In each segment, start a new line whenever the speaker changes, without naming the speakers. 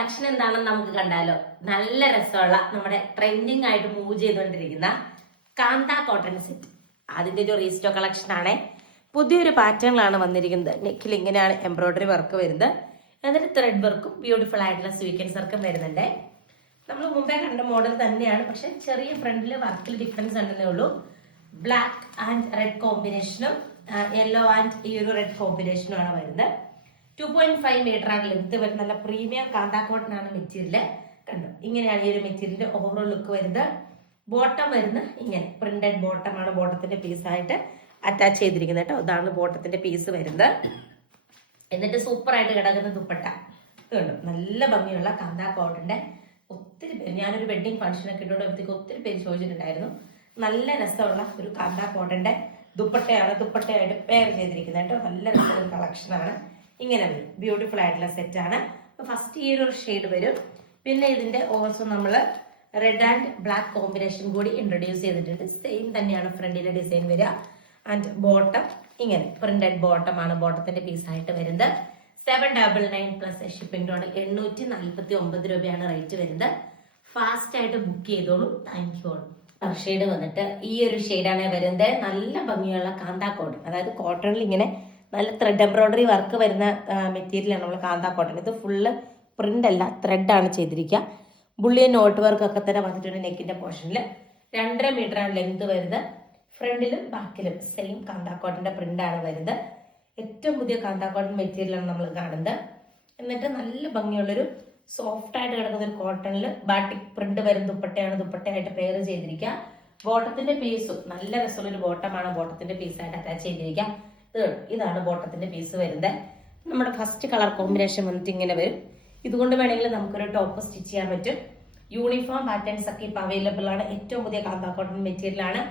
Collection എന്താണെന്ന് നമുക്ക് കണ്ടാലോ? നല്ല രസമുള്ള നമ്മുടെ ട്രെൻഡിങ് ആയിട്ട് മൂവ് ചെയ്തുകൊണ്ടിരിക്കുന്ന കാന്ത കോട്ടൺ സെറ്റ് അതിന്റെ ഒരു റീസ്റ്റോ കളക്ഷൻ ആണ്. പുതിയൊരു പാറ്റേണിലാണ് വന്നിരിക്കുന്നത്. നെക്കിൽ ഇങ്ങനെയാണ് എംബ്രോയിഡറി വർക്ക് വരുന്നത്. എന്നിട്ട് ത്രെഡ് വർക്കും ബ്യൂട്ടിഫുൾ ആയിട്ടുള്ള സ്വീക്കൻസ് വർക്കും വരുന്നുണ്ട്. നമ്മൾ മുമ്പേ കണ്ട മോഡൽ തന്നെയാണ്. പക്ഷെ ചെറിയ ഫ്രണ്ടിൽ വർക്കിൽ ഡിഫറൻസ് ഉണ്ടെന്നേ ഉള്ളൂ. ബ്ലാക്ക് ആൻഡ് റെഡ് കോമ്പിനേഷനും യെല്ലോ ആൻഡ് ഈ ഒരു റെഡ് കോമ്പിനേഷനും ആണ് വരുന്നത്. ടു പോയിന്റ് ഫൈവ് മീറ്റർ ആണ് ലെങ്ത് വരുന്നത്. നല്ല പ്രീമിയം കാന്താ കോട്ടൺ ആണ് മെറ്റീരിയൽ കണ്ടു? ഇങ്ങനെയാണ് ഈ ഒരു മെറ്റീരിയലിന്റെ ഓവറോൾ ലുക്ക് വരുന്നത്. ബോട്ടം വരുന്നത് ഇങ്ങനെ. പ്രിന്റഡ് ബോട്ടം ആണ് ബോട്ടത്തിന്റെ പീസായിട്ട് അറ്റാച്ച് ചെയ്തിരിക്കുന്നത് കേട്ടോ. ഇതാണ് ബോട്ടത്തിന്റെ പീസ് വരുന്നത്. എന്നിട്ട് സൂപ്പർ ആയിട്ട് കിടക്കുന്ന ദുപ്പട്ട. കണ്ടു? നല്ല ഭംഗിയുള്ള കാന്താ കോട്ടന്റെ ഒത്തിരി പേര്. ഞാനൊരു വെഡിങ് ഫംഗ്ഷനൊക്കെ ഇട്ടുകൊണ്ടപ്പോഴത്തേക്ക് ഒത്തിരി പേര് ചോദിച്ചിട്ടുണ്ടായിരുന്നു. നല്ല രസമുള്ള ഒരു കാന്താ കോട്ടന്റെ ദുപ്പട്ടയാണ് ദുപ്പട്ടയായിട്ട് പെയർ ചെയ്തിരിക്കുന്നത് കേട്ടോ. നല്ല രസമുള്ള കളക്ഷനാണ് ഇങ്ങനെ വരും. ബ്യൂട്ടിഫുൾ ആയിട്ടുള്ള സെറ്റാണ് ഫസ്റ്റ് ഈ ഒരു ഷെയ്ഡ് വരും. പിന്നെ ഇതിന്റെ ഓൾസോ നമ്മൾ റെഡ് ആൻഡ് ബ്ലാക്ക് കോമ്പിനേഷൻ കൂടി ഇൻട്രൊഡ്യൂസ് ചെയ്തിട്ടുണ്ട്. സെയിം തന്നെയാണ് ഫ്രണ്ടിലെ ഡിസൈൻ വരിക. ആൻഡ് ബോട്ടം ഇങ്ങനെ പ്രിന്റഡ് ബോട്ടം ആണ് ബോട്ടത്തിന്റെ പീസ് ആയിട്ട് വരുന്നത്. Seven double nine plus shipping total എണ്ണൂറ്റി നാൽപ്പത്തി ഒമ്പത് രൂപയാണ് റേറ്റ് വരുന്നത്. ഫാസ്റ്റ് ആയിട്ട് ബുക്ക് ചെയ്തോളൂ. താങ്ക് യു ഓൾ ഷെയ്ഡ് വന്നിട്ട് ഈ ഒരു ഷെയ്ഡാണ് വരുന്നത്. നല്ല ഭംഗിയുള്ള കാന്താ കോട്ടൺ അതായത് കോട്ടണിൽ ഇങ്ങനെ നല്ല ത്രെഡ് എംബ്രോയിഡറി വർക്ക് വരുന്ന മെറ്റീരിയലാണ് നമ്മൾ കാന്താ കോട്ടൺ ഇത് ഫുള്ള് പ്രിന്റ് അല്ല ത്രെഡ് ആണ് ചെയ്തിരിക്കുക ബുള്ളിയൻ നോട്ട് വർക്ക് ഒക്കെ തന്നെ വന്നിട്ടുണ്ട് നെക്കിന്റെ പോർഷനിൽ രണ്ടര ആണ് ലെങ്ത് വരുന്നത്. ഫ്രണ്ടിലും ബാക്കിലും സെയിം കാന്താ കോട്ടന്റെ പ്രിന്റ് ആണ് വരുന്നത്. ഏറ്റവും പുതിയ കാന്താ കോട്ടൺ മെറ്റീരിയലാണ് നമ്മൾ കാണുന്നത്. എന്നിട്ട് നല്ല ഭംഗിയുള്ളൊരു സോഫ്റ്റ് ആയിട്ട് കിടക്കുന്ന ഒരു കോട്ടണിൽ ബാട്ടിക് പ്രിന്റ് വരുന്ന ദുപ്പട്ടയാണ് ദുപ്പട്ടയായിട്ട് പെയർ ചെയ്തിരിക്കുക ബോട്ടത്തിന്റെ പീസും നല്ല രസമുള്ള ഒരു ബോട്ടമാണ് ബോട്ടത്തിന്റെ പീസായിട്ട് അറ്റാച്ച് ചെയ്തിരിക്കുക ഇത് ഇതാണ് ബോട്ടത്തിന്റെ പീസ് വരുന്നത്. നമ്മുടെ ഫസ്റ്റ് കളർ കോമ്പിനേഷൻ വന്നിട്ട് ഇങ്ങനെ വരും. ഇതുകൊണ്ട് വേണമെങ്കിൽ നമുക്കൊരു ടോപ്പ് സ്റ്റിച്ച് ചെയ്യാൻ പറ്റും. യൂണിഫോം പാറ്റേൺസ് ഒക്കെ ഇപ്പൊ അവൈലബിൾ ആണ്. ഏറ്റവും പുതിയ കാന്താ കോട്ടൺ മെറ്റീരിയൽ ആണ്.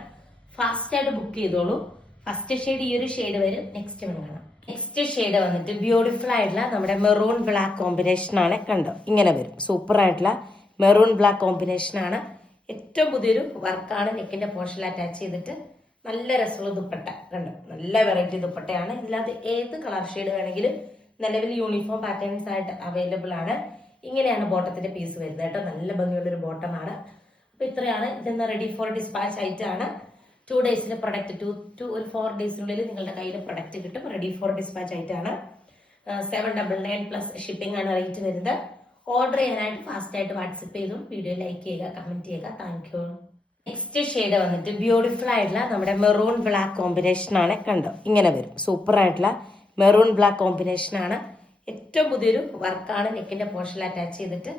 ഫാസ്റ്റ് ആയിട്ട് ബുക്ക് ചെയ്തോളൂ. ഫസ്റ്റ് ഷെയ്ഡ് ഈ ഒരു ഷെയ്ഡ് വരും. നെക്സ്റ്റ് വൺ കാണാം. നെക്സ്റ്റ് ഷെയ്ഡ് വന്നിട്ട് ബ്യൂട്ടിഫുൾ ആയിട്ടുള്ള നമ്മുടെ മെറൂൺ ബ്ലാക്ക് കോമ്പിനേഷൻ ആണ്. കണ്ടോ? ഇങ്ങനെ വരും. സൂപ്പർ ആയിട്ടുള്ള മെറൂൺ ബ്ലാക്ക് കോമ്പിനേഷൻ ആണ്. ഏറ്റവും പുതിയൊരു വർക്കാണ് നെക്കിന്റെ പോർഷനിൽ അറ്റാച്ച് ചെയ്തിട്ട് നല്ല രസമുള്ള ദുപ്പട്ട. കണ്ടു? നല്ല വെറൈറ്റി ദുപ്പട്ടയാണ്. ഇതിനകത്ത് ഏത് കളർ ഷെയ്ഡ് വേണമെങ്കിലും നിലവിൽ യൂണിഫോം പാറ്റേൺസ് ആയിട്ട് അവൈലബിൾ ആണ്. ഇങ്ങനെയാണ് ബോട്ടത്തിന്റെ പീസ് വരുന്നത് കേട്ടോ. നല്ല ഭംഗിയുള്ള ഒരു ബോട്ടമാണ് അപ്പൊ ഇത്രയാണ്. ഇതെന്ന് റെഡി ഫോർ ഡിസ്പാച്ച് ആയിട്ടാണ് ടു ഡേയ്സിന്റെ പ്രൊഡക്റ്റ് ടു ടു ഒരു ഫോർ ഡേയ്സിനുള്ളിൽ നിങ്ങളുടെ കയ്യിൽ പ്രൊഡക്റ്റ് കിട്ടും. റെഡി ഫോർ ഡിസ്പാച്ച് ആയിട്ടാണ് seven double nine plus shipping ആണ് റേറ്റ് വരുന്നത്. ഓർഡർ ചെയ്യാനായിട്ട് ഫാസ്റ്റ് ആയിട്ട് വാട്സപ്പ് ചെയ്തും വീഡിയോ ലൈക്ക് ചെയ്യുക കമന്റ് ചെയ്യുക. താങ്ക് യു നെക്സ്റ്റ് ഷെയ്ഡ് വന്നിട്ട് ബ്യൂട്ടിഫുൾ ആയിട്ടുള്ള നമ്മുടെ മെറൂൺ ബ്ലാക്ക് കോമ്പിനേഷൻ ആണ് കണ്ടോ? ഇങ്ങനെ വരും. സൂപ്പർ ആയിട്ടുള്ള മെറൂൺ ബ്ലാക്ക് കോമ്പിനേഷൻ ആണ്. ഏറ്റവും പുതിയൊരു വർക്കാണ് നെക്കിന്റെ പോർഷനിൽ അറ്റാച്ച് ചെയ്തിട്ട്